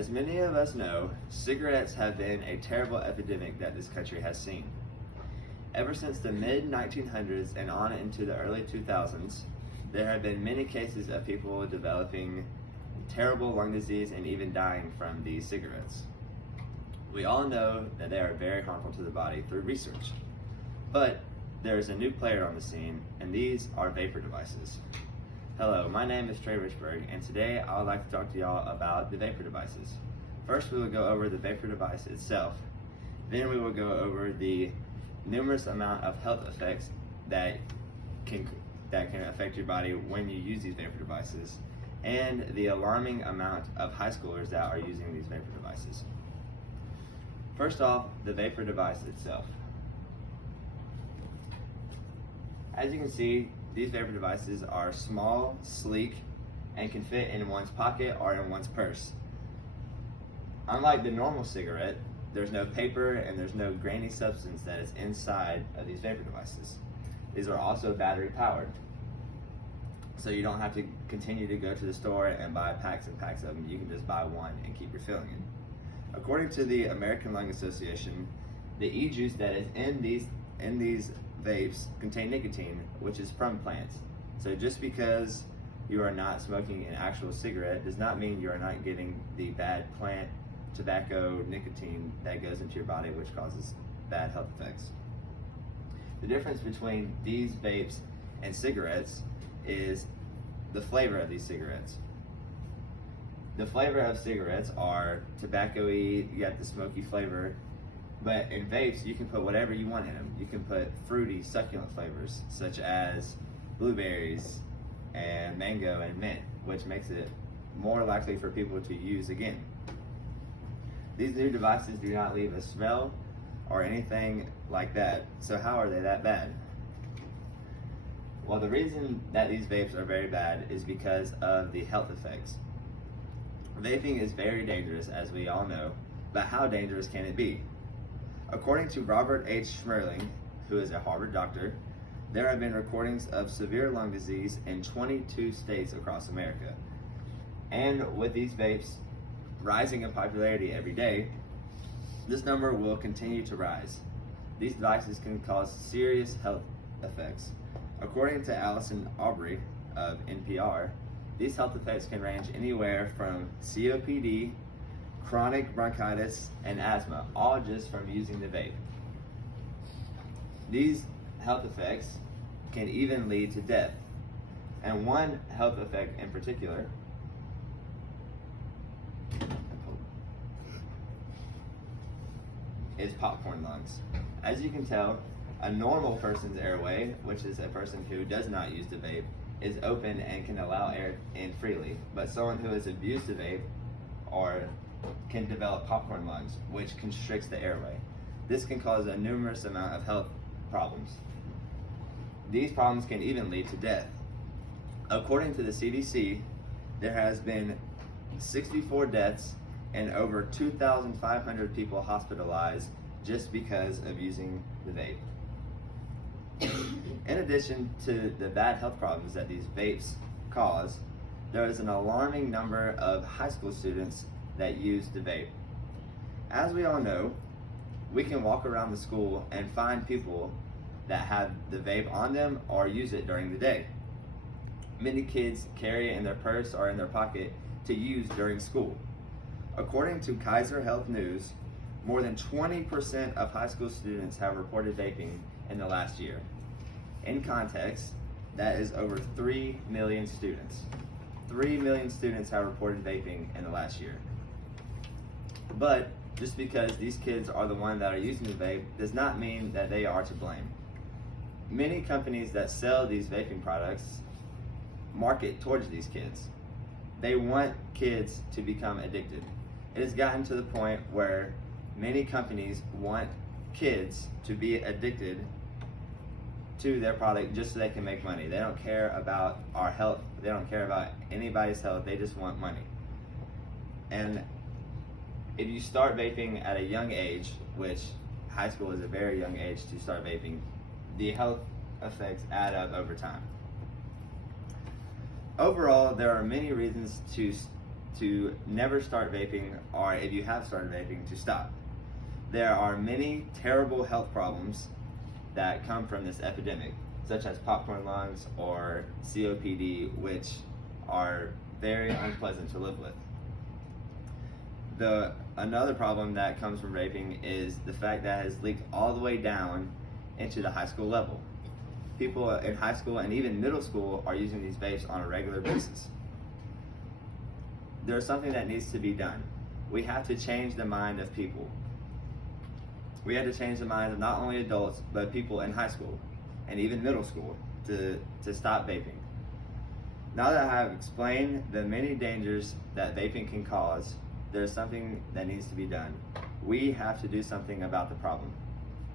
As many of us know, cigarettes have been a terrible epidemic that this country has seen. Ever since the mid-1900s and on into the early 2000s, there have been many cases of people developing terrible lung disease and even dying from these cigarettes. We all know that they are very harmful to the body through research, but there is a new player on the scene, and these are vapor devices. Hello, my name is Richburg, and today I would like to talk to y'all about the vapor devices. First, we will go over the vapor device itself. Then we will go over the numerous amount of health effects that can affect your body when you use these vapor devices, and the alarming amount of high schoolers that are using these vapor devices. First off, the vapor device itself. As you can see, these vapor devices are small, sleek, and can fit in one's pocket or in one's purse. Unlike the normal cigarette, there's no paper and there's no grainy substance that is inside of these vapor devices. These are also battery powered, so you don't have to continue to go to the store and buy packs and packs of them. You can just buy one and keep refilling it. According to the American Lung Association, the e-juice that is in these vapes contain nicotine, which is from plants. So just because you are not smoking an actual cigarette does not mean you are not getting the bad plant tobacco nicotine that goes into your body, which causes bad health effects. The difference between these vapes and cigarettes is the flavor of these cigarettes. The flavor of cigarettes are tobacco-y, you got the smoky flavor, but in vapes, you can put whatever you want in them. You can put fruity, succulent flavors, such as blueberries and mango and mint, which makes it more likely for people to use again. These new devices do not leave a smell or anything like that, so how are they that bad? Well, the reason that these vapes are very bad is because of the health effects. Vaping is very dangerous, as we all know, but how dangerous can it be? According to Robert H. Schmerling, who is a Harvard doctor, there have been recordings of severe lung disease in 22 states across America. And with these vapes rising in popularity every day, this number will continue to rise. These devices can cause serious health effects. According to Allison Aubrey of NPR, these health effects can range anywhere from COPD, chronic bronchitis, and asthma, all just from using the vape. These health effects can even lead to death. And one health effect in particular is popcorn lungs. As you can tell, a normal person's airway, which is a person who does not use the vape, is open and can allow air in freely. But someone who has abused the vape can develop popcorn lungs, which constricts the airway. This can cause a numerous amount of health problems. These problems can even lead to death. According to the CDC, there has been 64 deaths and over 2,500 people hospitalized just because of using the vape. In addition to the bad health problems that these vapes cause, there is an alarming number of high school students that use the vape. As we all know, we can walk around the school and find people that have the vape on them or use it during the day. Many kids carry it in their purse or in their pocket to use during school. According to Kaiser Health News, more than 20% of high school students have reported vaping in the last year. In context, that is over 3 million students. 3 million students have reported vaping in the last year. But just because these kids are the ones that are using the vape does not mean that they are to blame. Many companies that sell these vaping products market towards these kids. They want kids to become addicted. It has gotten to the point where many companies want kids to be addicted to their product just so they can make money. They don't care about our health. They don't care about anybody's health. They just want money. And if you start vaping at a young age, which high school is a very young age to start vaping, the health effects add up over time. Overall, there are many reasons to to never start vaping, or if you have started vaping, to stop. There are many terrible health problems that come from this epidemic, such as popcorn lungs or COPD, which are very unpleasant to live with. Another problem that comes from vaping is the fact that it has leaked all the way down into the high school level. People in high school and even middle school are using these vapes on a regular basis. There's something that needs to be done. We have to change the mind of people. We have to change the mind of not only adults, but people in high school and even middle school to stop vaping. Now that I have explained the many dangers that vaping can cause, there's something that needs to be done. We have to do something about the problem.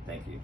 Thank you.